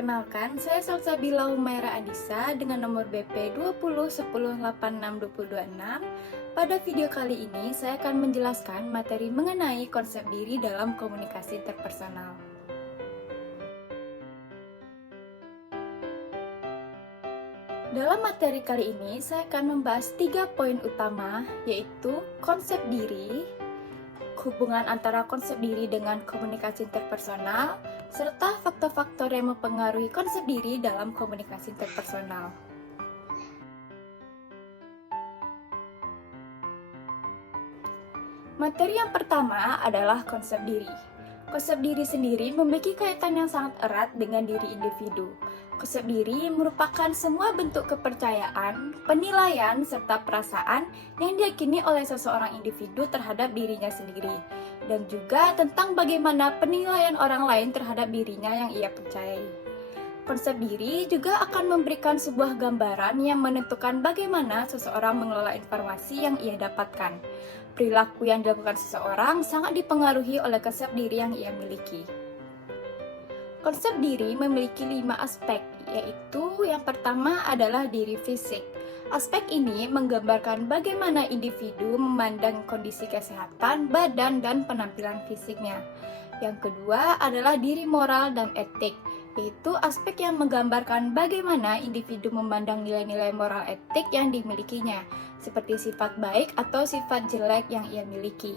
Perkenalkan, saya Salsabila Humaira Adisa dengan nomor BP 201010862026. Pada video kali ini, saya akan menjelaskan materi mengenai konsep diri dalam komunikasi interpersonal. Dalam materi kali ini, saya akan membahas 3 poin utama, yaitu konsep diri, hubungan antara konsep diri dengan komunikasi interpersonal, serta faktor-faktor yang mempengaruhi konsep diri dalam komunikasi interpersonal. Materi yang pertama adalah konsep diri. Konsep diri sendiri memiliki kaitan yang sangat erat dengan diri individu. Konsep diri merupakan semua bentuk kepercayaan, penilaian, serta perasaan yang diyakini oleh seseorang individu terhadap dirinya sendiri, dan juga tentang bagaimana penilaian orang lain terhadap dirinya yang ia percayai. Konsep diri juga akan memberikan sebuah gambaran yang menentukan bagaimana seseorang mengelola informasi yang ia dapatkan. Perilaku yang dilakukan seseorang sangat dipengaruhi oleh konsep diri yang ia miliki. Konsep diri memiliki 5 aspek, yaitu yang pertama adalah diri fisik. Aspek ini menggambarkan bagaimana individu memandang kondisi kesehatan, badan, dan penampilan fisiknya. Yang kedua adalah diri moral dan etik, yaitu aspek yang menggambarkan bagaimana individu memandang nilai-nilai moral etik yang dimilikinya, seperti sifat baik atau sifat jelek yang ia miliki.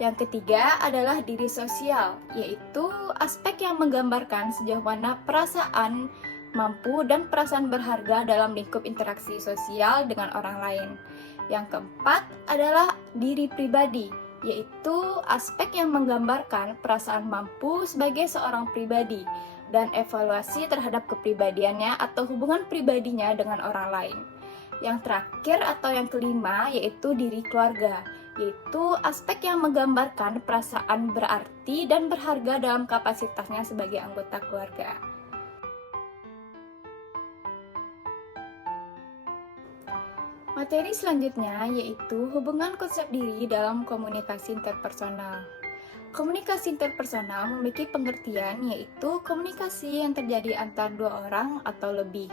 Yang ketiga adalah diri sosial, yaitu aspek yang menggambarkan sejauh mana perasaan mampu dan perasaan berharga dalam lingkup interaksi sosial dengan orang lain. Yang keempat adalah diri pribadi, yaitu aspek yang menggambarkan perasaan mampu sebagai seorang pribadi dan evaluasi terhadap kepribadiannya atau hubungan pribadinya dengan orang lain. Yang terakhir atau yang kelima yaitu diri keluarga, yaitu aspek yang menggambarkan perasaan berarti dan berharga dalam kapasitasnya sebagai anggota keluarga. Materi selanjutnya yaitu hubungan konsep diri dalam komunikasi interpersonal. Komunikasi interpersonal memiliki pengertian yaitu komunikasi yang terjadi antar dua orang atau lebih.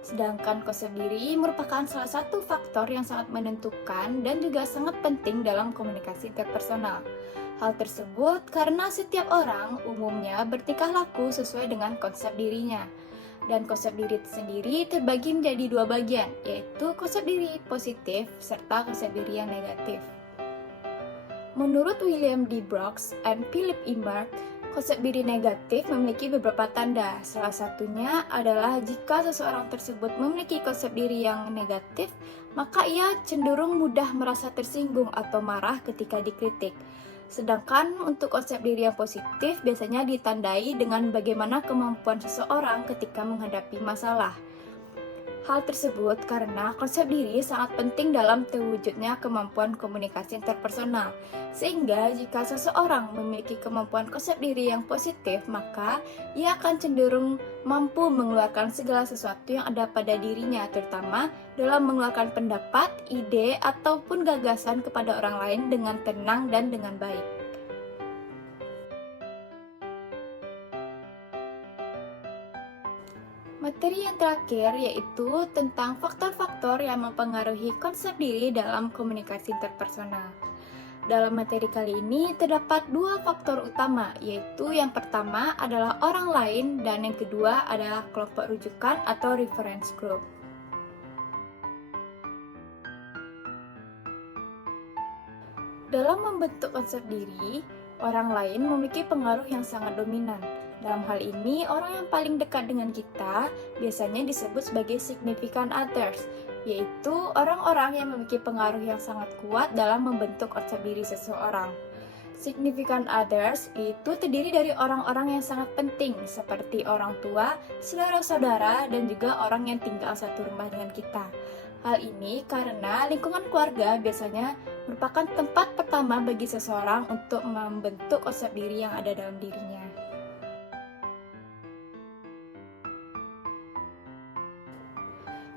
Sedangkan konsep diri merupakan salah satu faktor yang sangat menentukan dan juga sangat penting dalam komunikasi interpersonal. Hal tersebut karena setiap orang umumnya bertingkah laku sesuai dengan konsep dirinya. Dan konsep diri sendiri terbagi menjadi 2 bagian, yaitu konsep diri positif serta konsep diri yang negatif. Menurut William D. Brooks dan Philip Imbert, konsep diri negatif memiliki beberapa tanda. Salah satunya adalah jika seseorang tersebut memiliki konsep diri yang negatif, maka ia cenderung mudah merasa tersinggung atau marah ketika dikritik. Sedangkan untuk konsep diri yang positif biasanya ditandai dengan bagaimana kemampuan seseorang ketika menghadapi masalah. Hal tersebut karena konsep diri sangat penting dalam terwujudnya kemampuan komunikasi interpersonal. Sehingga jika seseorang memiliki kemampuan konsep diri yang positif, maka ia akan cenderung mampu mengeluarkan segala sesuatu yang ada pada dirinya, terutama dalam mengeluarkan pendapat, ide, ataupun gagasan kepada orang lain dengan tenang dan dengan baik. Materi yang terakhir yaitu tentang faktor-faktor yang mempengaruhi konsep diri dalam komunikasi interpersonal. Dalam materi kali ini terdapat 2 faktor utama, yaitu yang pertama adalah orang lain dan yang kedua adalah kelompok rujukan atau reference group. Dalam membentuk konsep diri, orang lain memiliki pengaruh yang sangat dominan. Dalam hal ini, orang yang paling dekat dengan kita biasanya disebut sebagai significant others, yaitu orang-orang yang memiliki pengaruh yang sangat kuat dalam membentuk konsep diri seseorang. Significant others itu terdiri dari orang-orang yang sangat penting, seperti orang tua, saudara-saudara, dan juga orang yang tinggal satu rumah dengan kita. Hal ini karena lingkungan keluarga biasanya merupakan tempat pertama bagi seseorang untuk membentuk konsep diri yang ada dalam dirinya.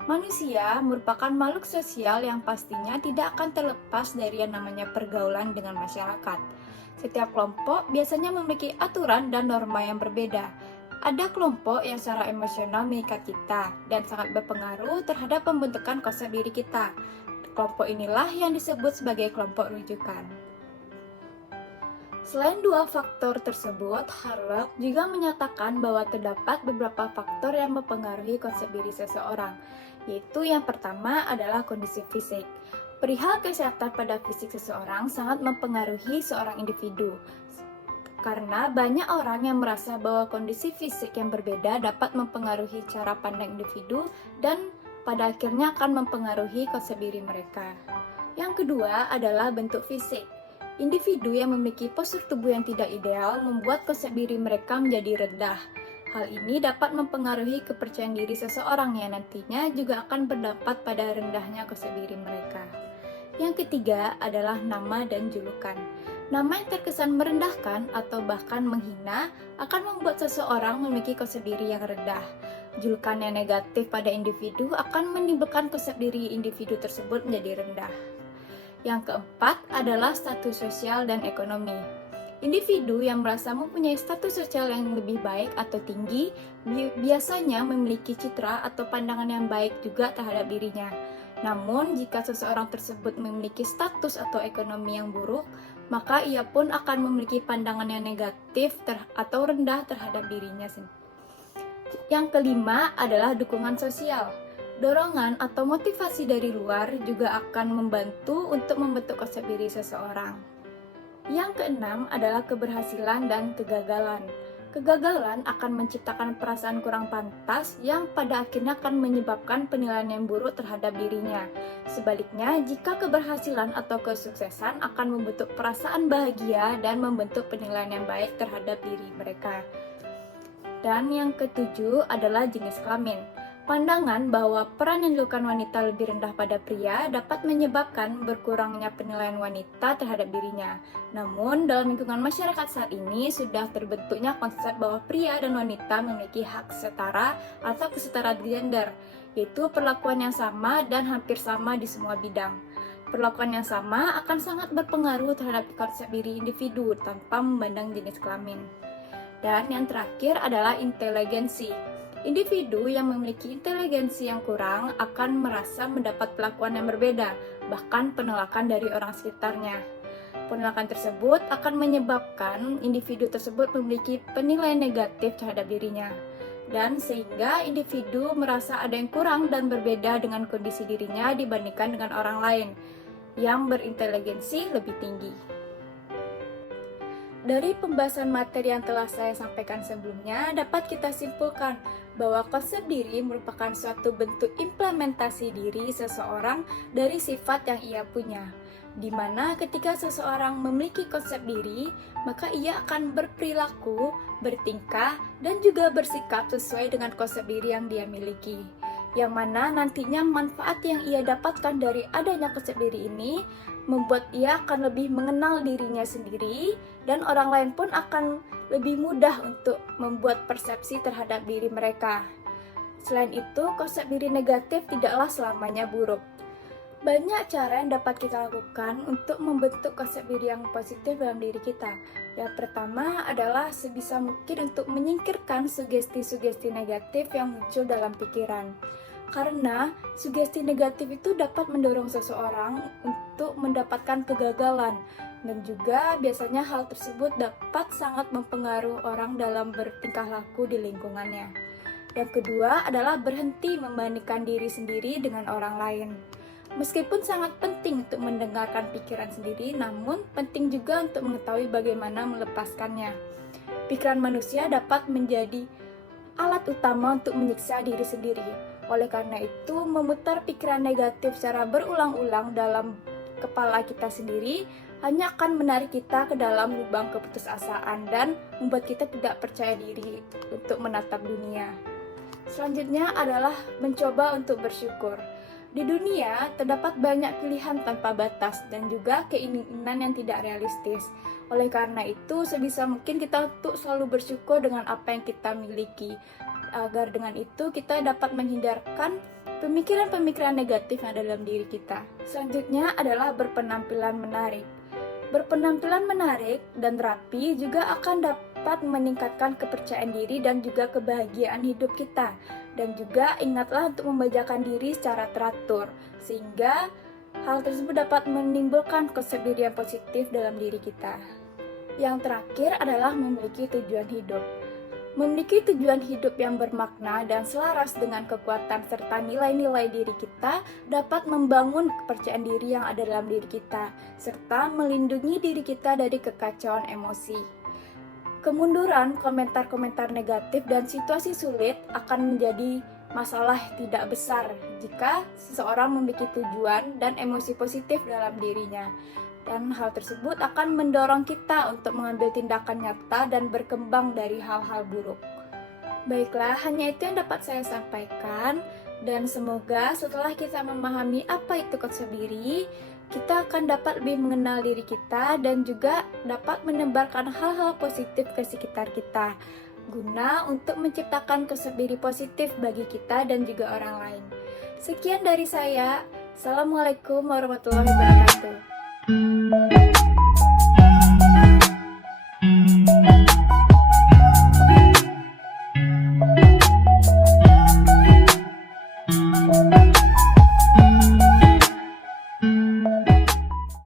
Manusia merupakan makhluk sosial yang pastinya tidak akan terlepas dari yang namanya pergaulan dengan masyarakat. Setiap kelompok biasanya memiliki aturan dan norma yang berbeda. Ada kelompok yang secara emosional mengikat kita dan sangat berpengaruh terhadap pembentukan konsep diri kita. Kelompok inilah yang disebut sebagai kelompok rujukan. Selain dua faktor tersebut, Harlock juga menyatakan bahwa terdapat beberapa faktor yang mempengaruhi konsep diri seseorang, yaitu yang pertama adalah kondisi fisik. Perihal kesehatan pada fisik seseorang sangat mempengaruhi seorang individu, karena banyak orang yang merasa bahwa kondisi fisik yang berbeda dapat mempengaruhi cara pandang individu dan pada akhirnya akan mempengaruhi konsep diri mereka. Yang kedua adalah bentuk fisik. Individu yang memiliki postur tubuh yang tidak ideal membuat konsep diri mereka menjadi rendah. Hal ini dapat mempengaruhi kepercayaan diri seseorang yang nantinya juga akan berdampak pada rendahnya konsep diri mereka. Yang ketiga adalah nama dan julukan. Nama yang terkesan merendahkan atau bahkan menghina akan membuat seseorang memiliki konsep diri yang rendah. Julukan yang negatif pada individu akan menimbulkan konsep diri individu tersebut menjadi rendah. Yang keempat adalah status sosial dan ekonomi. Individu yang merasa mempunyai status sosial yang lebih baik atau tinggi biasanya memiliki citra atau pandangan yang baik juga terhadap dirinya. Namun, jika seseorang tersebut memiliki status atau ekonomi yang buruk, maka ia pun akan memiliki pandangan yang negatif atau rendah terhadap dirinya sendiri. Yang kelima adalah dukungan sosial. Dorongan atau motivasi dari luar juga akan membantu untuk membentuk konsep diri seseorang. Yang keenam adalah keberhasilan dan kegagalan. Kegagalan akan menciptakan perasaan kurang pantas yang pada akhirnya akan menyebabkan penilaian yang buruk terhadap dirinya. Sebaliknya, jika keberhasilan atau kesuksesan akan membentuk perasaan bahagia dan membentuk penilaian yang baik terhadap diri mereka. Dan yang ketujuh adalah jenis kelamin. Pandangan bahwa peran yang dilakukan wanita lebih rendah pada pria dapat menyebabkan berkurangnya penilaian wanita terhadap dirinya. Namun, dalam lingkungan masyarakat saat ini sudah terbentuknya konsep bahwa pria dan wanita memiliki hak setara atau kesetaraan gender, yaitu perlakuan yang sama dan hampir sama di semua bidang. Perlakuan yang sama akan sangat berpengaruh terhadap konsep diri individu tanpa memandang jenis kelamin. Dan yang terakhir adalah inteligensi. Individu yang memiliki inteligensi yang kurang akan merasa mendapat perlakuan yang berbeda, bahkan penolakan dari orang sekitarnya. Penolakan tersebut akan menyebabkan individu tersebut memiliki penilaian negatif terhadap dirinya. Dan sehingga individu merasa ada yang kurang dan berbeda dengan kondisi dirinya dibandingkan dengan orang lain yang berinteligensi lebih tinggi. Dari pembahasan materi yang telah saya sampaikan sebelumnya, dapat kita simpulkan bahwa konsep diri merupakan suatu bentuk implementasi diri seseorang dari sifat yang ia punya, di mana ketika seseorang memiliki konsep diri, maka ia akan berperilaku, bertingkah, dan juga bersikap sesuai dengan konsep diri yang dia miliki. Yang mana nantinya manfaat yang ia dapatkan dari adanya konsep diri ini membuat ia akan lebih mengenal dirinya sendiri dan orang lain pun akan lebih mudah untuk membuat persepsi terhadap diri mereka. Selain itu, konsep diri negatif tidaklah selamanya buruk. Banyak cara yang dapat kita lakukan untuk membentuk konsep diri yang positif dalam diri kita. Yang pertama adalah sebisa mungkin untuk menyingkirkan sugesti-sugesti negatif yang muncul dalam pikiran. Karena sugesti negatif itu dapat mendorong seseorang untuk mendapatkan kegagalan dan juga biasanya hal tersebut dapat sangat mempengaruhi orang dalam bertingkah laku di lingkungannya. Yang kedua adalah berhenti membandingkan diri sendiri dengan orang lain. Meskipun sangat penting untuk mendengarkan pikiran sendiri, namun penting juga untuk mengetahui bagaimana melepaskannya. Pikiran manusia dapat menjadi alat utama untuk menyiksa diri sendiri. Oleh karena itu, memutar pikiran negatif secara berulang-ulang dalam kepala kita sendiri hanya akan menarik kita ke dalam lubang keputusasaan dan membuat kita tidak percaya diri untuk menatap dunia. Selanjutnya adalah mencoba untuk bersyukur. Di dunia, terdapat banyak pilihan tanpa batas dan juga keinginan yang tidak realistis. Oleh karena itu, sebisa mungkin kita untuk selalu bersyukur dengan apa yang kita miliki. Agar dengan itu kita dapat menghindarkan pemikiran-pemikiran negatif yang ada dalam diri kita. Selanjutnya adalah berpenampilan menarik. Berpenampilan menarik dan rapi juga akan dapat meningkatkan kepercayaan diri dan juga kebahagiaan hidup kita. Dan juga ingatlah untuk membajakan diri secara teratur, sehingga hal tersebut dapat menimbulkan konsep diri yang positif dalam diri kita. Yang terakhir adalah memiliki tujuan hidup. Memiliki tujuan hidup yang bermakna dan selaras dengan kekuatan serta nilai-nilai diri kita dapat membangun kepercayaan diri yang ada dalam diri kita, serta melindungi diri kita dari kekacauan emosi. Kemunduran, komentar-komentar negatif, dan situasi sulit akan menjadi masalah tidak besar jika seseorang memiliki tujuan dan emosi positif dalam dirinya. Dan hal tersebut akan mendorong kita untuk mengambil tindakan nyata dan berkembang dari hal-hal buruk. Baiklah, hanya itu yang dapat saya sampaikan. Dan semoga setelah kita memahami apa itu konsep diri, kita akan dapat lebih mengenal diri kita dan juga dapat menebarkan hal-hal positif ke sekitar kita, guna untuk menciptakan konsep diri positif bagi kita dan juga orang lain. Sekian dari saya. Assalamualaikum warahmatullahi wabarakatuh.